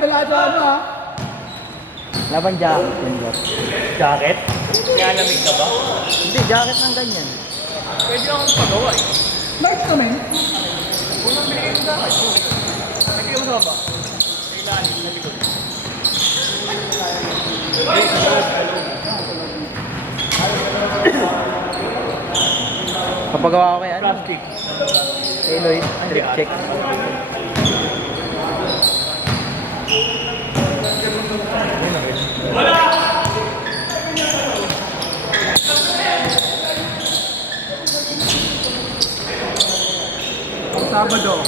pala sa ano ha? Laban jacket yun, bro. Jacket? Kaya lamig ka ba? Hindi, jacket ng ganyan. Pwede akong pagawa eh. Marks ka men? Unang binigay ko jacket. Hindi mo sa ba? Kailangan sa likod. Kapagawa ko kay ano? Plastic. Kay Lloyd, trip check. Sabado.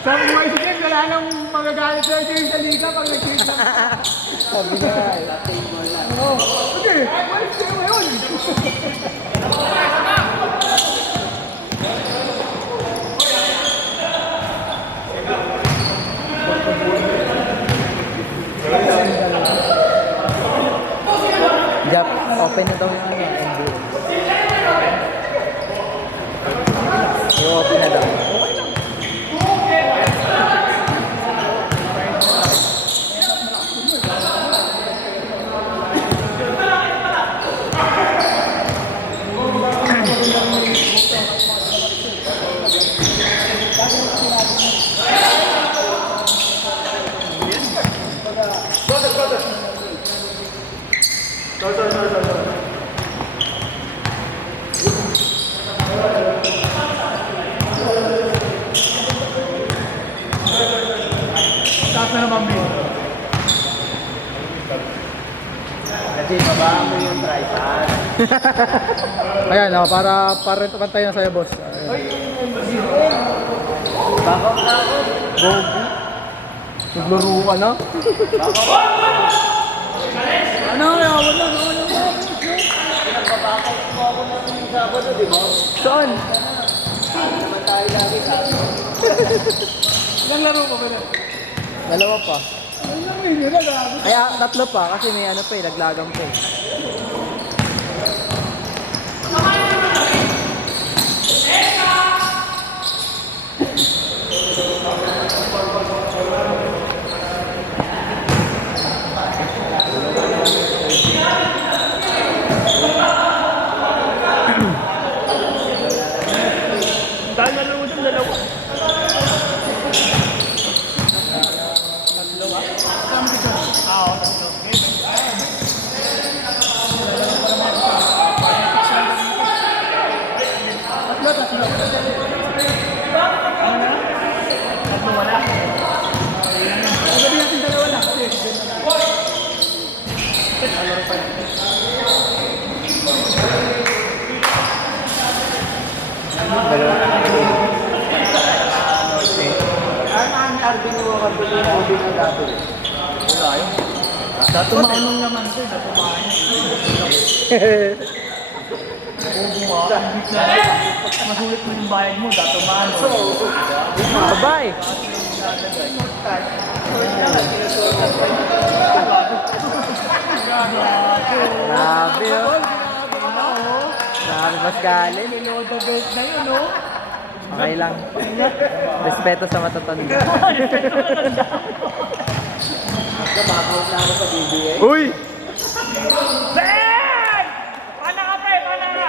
Sabi mo si Ken, wala nang magagalit sa ito sa liga pag nag-change na. Sabi niya nga eh. Oo. Okay, walis kayo ngayon. Jap, open na daw yung ano, NBA. I-open na daw. Taas na naman, Bill. Kasi babaan mo yung tripod. Ayan, para pantay na sa'yo, boss. Baka na ako. Gogi. Naglaro ka na? Ano, yawan na, Nagbabakal mo ako ng Sabado, di ba? Saan? Naman tayo lagi ka. Ilang laro pa ba na? Dalawa pa. Ilang laro yun, yun na. Kaya tatlo pa kasi may ano pa eh, naglagang pa eh. Dahil nalaro doon, dalawa. Sabi natin dalawa lang. Dalawa na kayo. Ang Arvin mo kapili na Arvin na dato. Wala yun. Dato maunong naman ito, dato maunong. Masulit mo yung bayad mo, dato maano. Bye-bye! Grabe oh. Grabe mas galing. Nilodo belt na yun, no? Okay lang. Respeto sa matatanda. Kababaw na ako sa BBA. Uy! Ben! Paano ka, pre? Paano ka?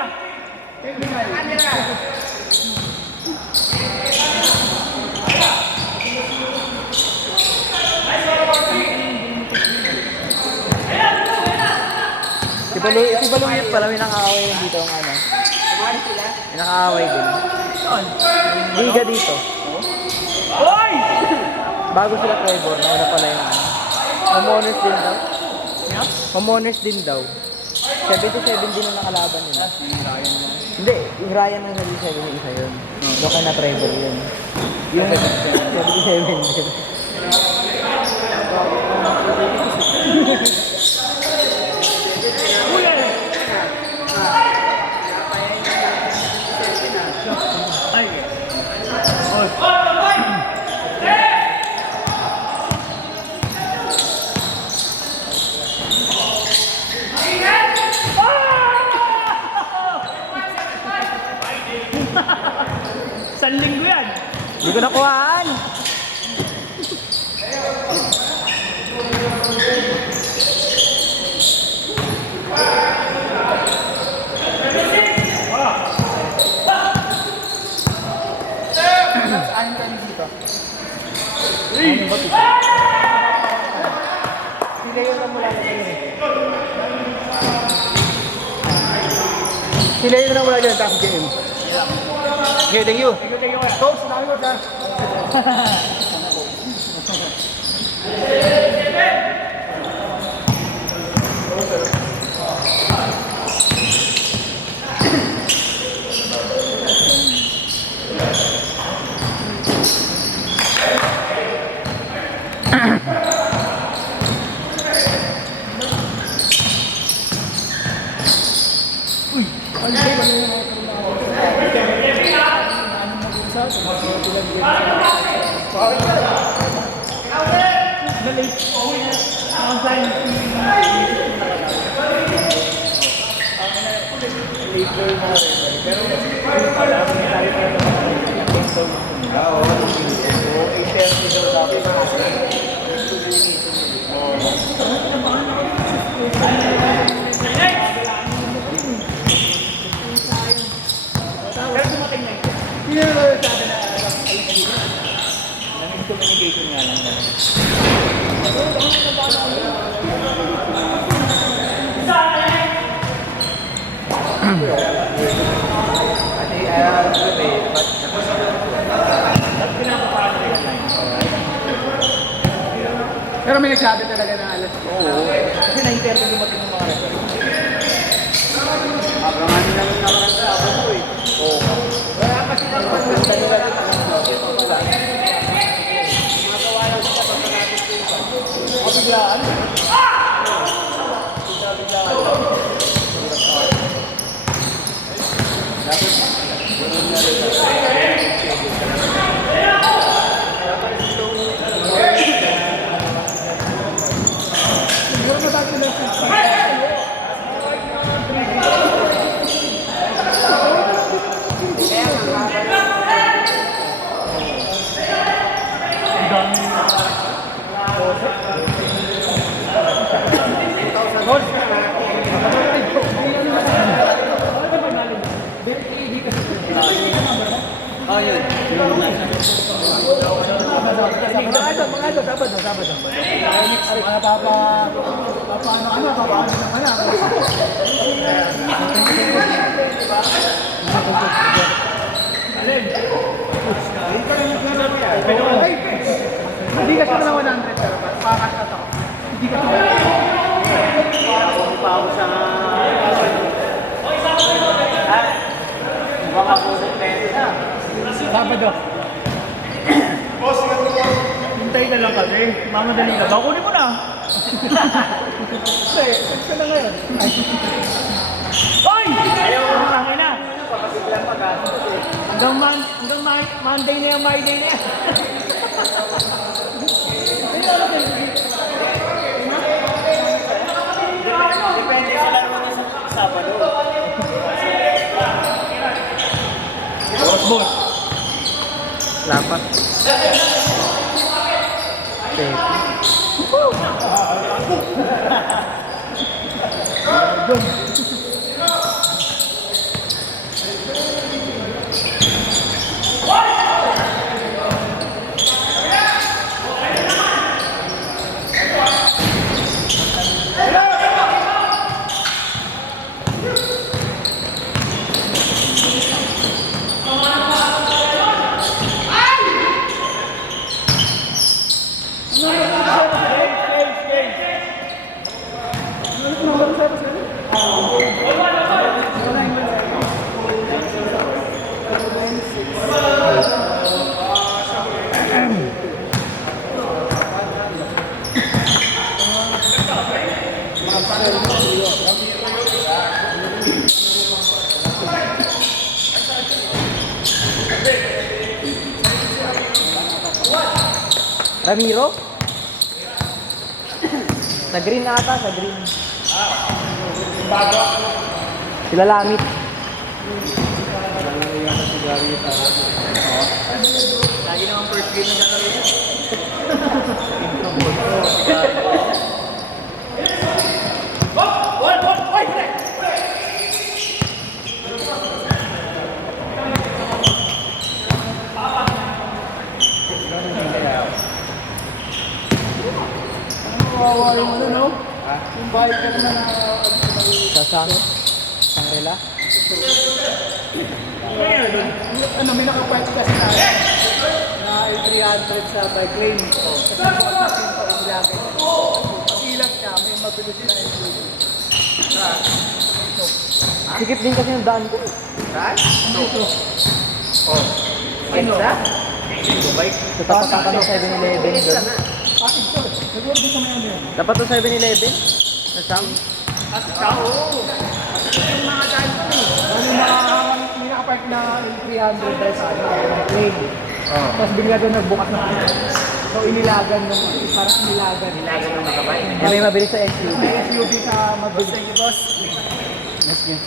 Si Baluyot pala may nakaaway din dito ang ano. May nakaaway din. Saan? Liga dito. Bago sila Trevor, nauna pala yung ano. Mamoners din daw. Yeah? Mamoners din daw. 77 din ang nakalaban nila. Hindi, yung Ryan ang 77 yung isa yun. Doon kay na Trevor yun. Yung 77 din. Ay. San linggo yan? Hindi ko nakuhaan. Ayun tayo dito. Ano ba ito? Sila yun lang mula na kanina. Sila yun na wala dyan, tapos game. Okay, thank you. Coach, dami mo sa... Communication nga lang. Pero may nagsabi talaga na alas. Oo. Kasi na-interview dumating ng mga referee. Abangan nila ng naman sa abang ko eh. Oo. Wala kasi lang pagkasta nila rin ang wala. Magawa lang sa pagkakasip ko. Mabiglaan. Ayun. Mga idol, dapat. Mga papa, hindi ka siya na 100 pero pakakas ako. Hindi ka siya. Pa ako sa... Baka po sa pwede na. Sabado. Hintay na lang kasi. Mamadali na. Bakunin mo na. Kasi, ka na ngayon. Hoy! Ayaw mo na. Ngayon na. Papasiblang pag-asin. Hanggang Monday na yan, Monday na yan. Depende sila naman sa Sabado. Boss. Lapat. Ramiro? Sa green ata, sa green. Sila Lamit. Lagi naman first game na gano'n. Kawawa yung ano, no? Yung bayad ka naman na... Sa Sangrela. Ano, may nakapwet kasi na 300 sa bike lane. Kasi bukas natin pa umilagay. Ang ilang niya, may mabilis na entry. Sikip din kasi yung daan ko. Dito. Oh. Kenza? Bike. Sa tapat ata ng 7-Eleven doon. Pakit ko. Nag-work din kami ano yun. Dapat to 7-Eleven? Sa Sam? At tao. Yung mga daan ko eh. Ano yung may nakapark na 300 dahil sa ano, bike lane. Tapos bigla doon nagbukas na kami. So inilagan ng, parang inilagan. Nilagan ng makabay. May mabilis sa SUV. May SUV sa mabilis. Thank you, boss. Next game.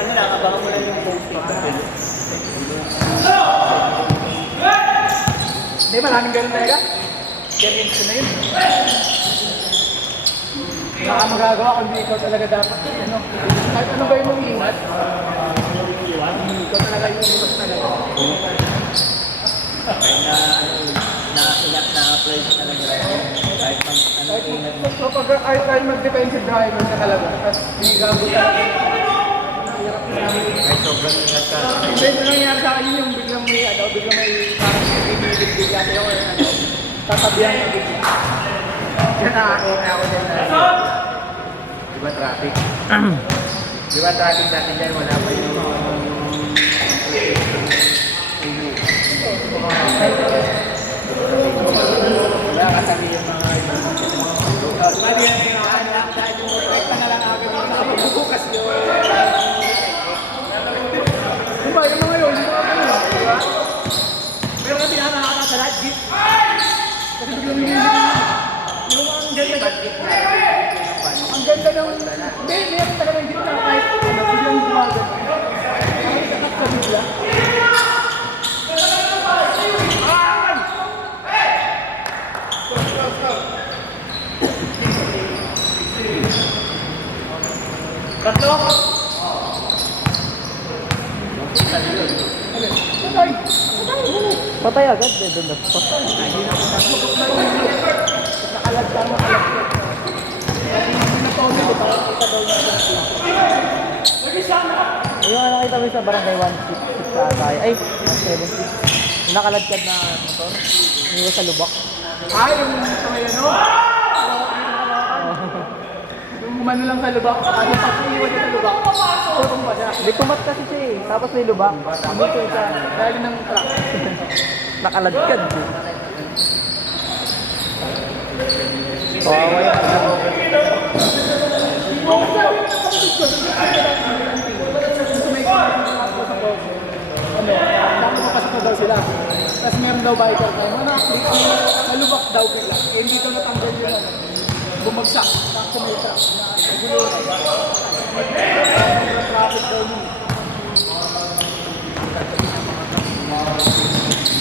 Ano lang, abangan mo lang yung post mo. Hindi, maraming ganun talaga. Kevin ko na yun. Wala ka magagawa kung di ikaw talaga dapat. Ano, kahit ano ba yung mag-iingat? Ikaw talaga yung iwas talaga. Kaya na-select na apply ko talaga. Kahit pang ano ingat mo. So pag kahit mag-defensive driver ka talaga, tapos may gago talaga. Kahit sobrang ingat ka. Hindi, ito nangyayari sa akin yung biglang may, ano, biglang may parang binilig bigla sa'yo or ano, tatabihan ka bigla. Kaya nakakita ako dyan na diba traffic? Diba traffic natin dyan, wala pa yung wala kasabi yung mga Sabi yan yung ano, dahil yung rekta na lang agad yung nakapagbubukas yun. Diba, yung mga yun, yung mga ganun, diba? Pero kasi nakakakasalat, jeep. Kasi biglang yung ang ganda ang ganda ng... Hindi, meron talaga ng jeep na kahit ano, biglang gumagal. Kahit sakat sa bigla. Tatlo! Patay! Patay agad. Doon na. Patay. Nakalagda mo, nakalagda. Kasi hindi na paulit ko, parang kita daw yung Yung ano nakita mo sa barangay 166 sa Atay. Ay, 176. Nakaladkad na motor. Iniwas sa lubak. yung sa may ano? Yung umano lang sa lubak, ano pa iiwan niya sa lubak? Tutong pa siya. Hindi kumat kasi siya eh. Tapos may lubak. Dito siya, dahil ng truck. Nakaladkad. Kawawa yun. Ano, nakapapasok na daw sila. Tapos meron daw biker tayo. Nalubak daw bigla. Eh, hindi daw natanggal yun. Ano. Bumagsak. Sakto may truck. Nagulo. Traffic daw nun.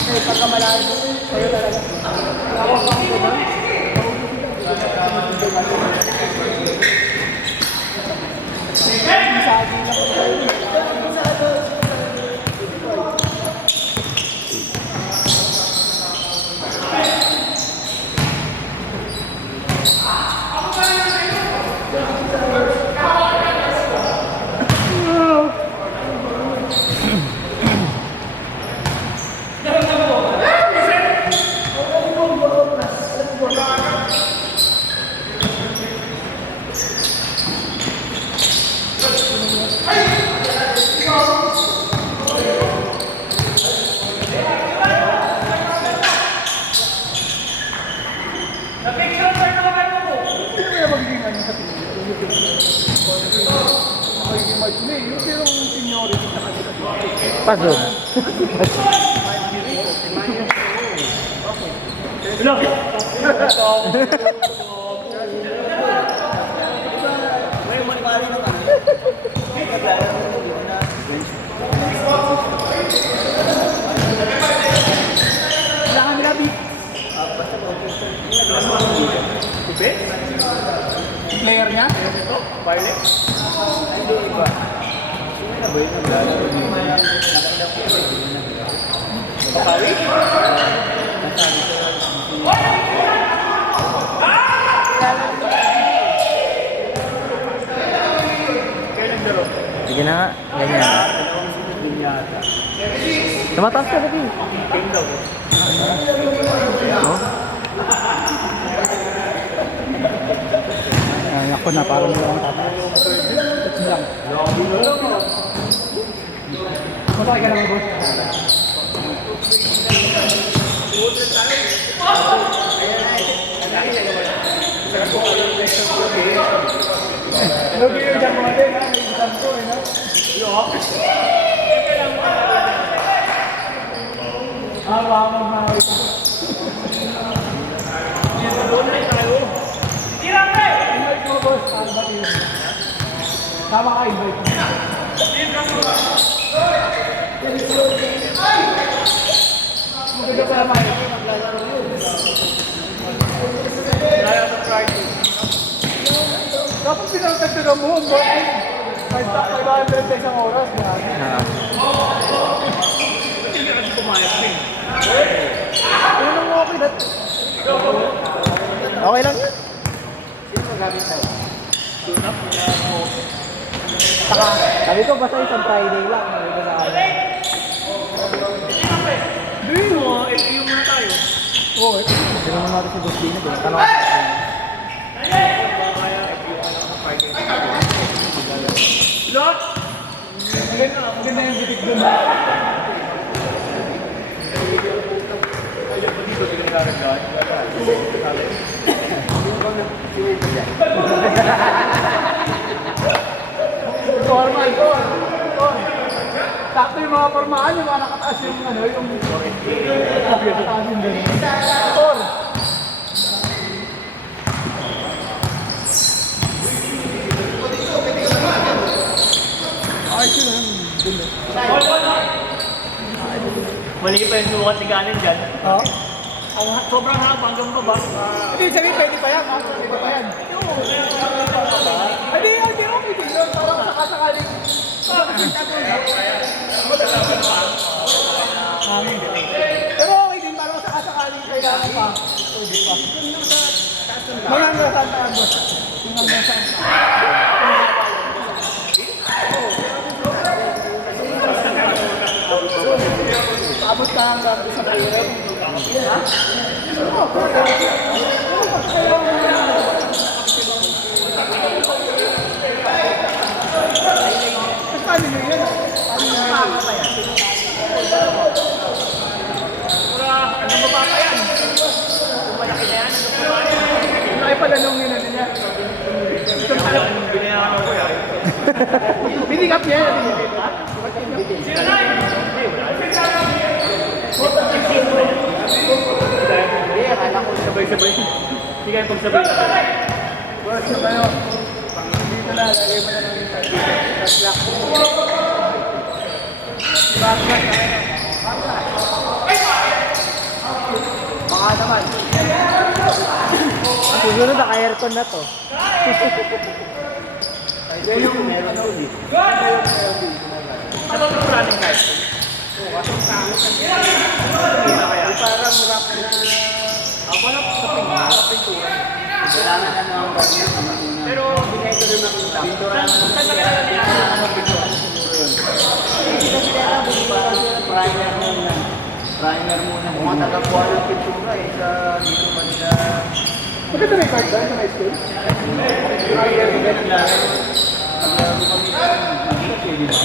Eh, pagka malayo mo, sa'yo talaga. Tawag ako ko ba? Isagi lang ko sa'yo. priority sa kanila. Pasok. Kailangan nila big. Player niya? Violet? Hindi, iba. Sino ba yun naglalaro dito? Pakawi? Nasabi ko lang. Kailan daro? Sige na nga. Ganyan. Din yata. Tumataas ka lagi. King daw. Oh. Ay, ako na parang hindi akong tataas. Touch lang. Masakay ka naman, boss. Lagi yung dyan mga din, ha? May isang ko, eh, no? Baka magmahal. Invite ko, boss. Para ba yun? Tama ka, invite ko. Maganda pa naman. Maglalaro yun. Dapat pinagtagdagan mo, boss. 500 isang oras. Grabe. Hindi kasi pumayag din. Ano nang okay na? Okay lang yan. Saka, sabi ko basta isang Friday lang. Sabi ko sa akin. Hindi mo, LTU muna tayo. Oo, Sino naman natin si Gusti na doon? Tanong. Lot! Maganda yung bitig doon. Formal ko. Sakto yung mga formahan, yung mga nakataas yung ano, yung nakataas yung gano'n. Tor! Ay, sino yung gano'n? Mali pa yung sukat ni Ganin dyan. Oo. Sobrang haba hanggang baba. Hindi, sabihin, pwede pa yan, ha? Pwede pa yan. Hindi, okay din yun. Parang sakasakaling. Pero okay din, parang sakasakaling kailangan pa. Pwede pa. Mga hanggang saan tayo, boss? Yung hanggang saan. Abot ka hanggang sa player. Paano nyo yun? Paano pa yan? Anong baba pa yan? Kung malaki na yan, anong baba yan? Malaki pala nung yun ano niya. Binayaran ako yan. Binigap niya yan. Sino na yun? Hindi, akala ko sabay-sabay. Hindi kayo pagsabay. Boss, na kayo. Dito na, lagay mo na lang yung tatlak. Backpack na kayo. Baka naman. Susunod naka-aircon na to. Kaya yung meron na ulit. Ano ang running guys? Parang rock na... Ako lang sa pintura. Kailangan na ng bagay. Pero binay ko rin nakita. Saan nakilala niya? Hindi kasi kaya primer muna. Primer muna. Kung ang tagakuha ng pintura eh, sa dito pa nila. Maganda may card doon sa high school? Paglaro kami sa pwede ba?